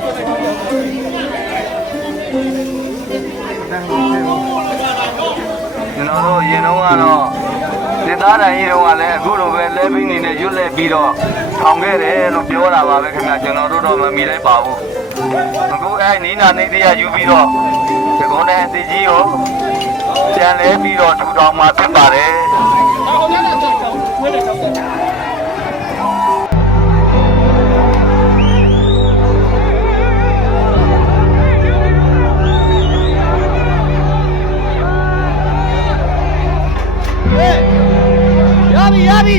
တို့ရင်တော့ကတော့ဒေသတိုင်းကြီးတော့ကလည်းအခုလိုပဲလဲပြီးနေနဲ့ရွတ်လဲပြီးတော့ထောင်ခဲ့တယ်လို့ပြောတာပါပဲခင်ဗျာကျွန်တော်တို့တော့မမီလိုက်ပါဘူးအခုနီးနာနေသေးရယူပြီးတော့ဒီကုန်းနဲ့အတီကြီးကိုကျန်လဲပြီးတော့ထူထောင်มาဖြစ်ပါတယ်ရပြီ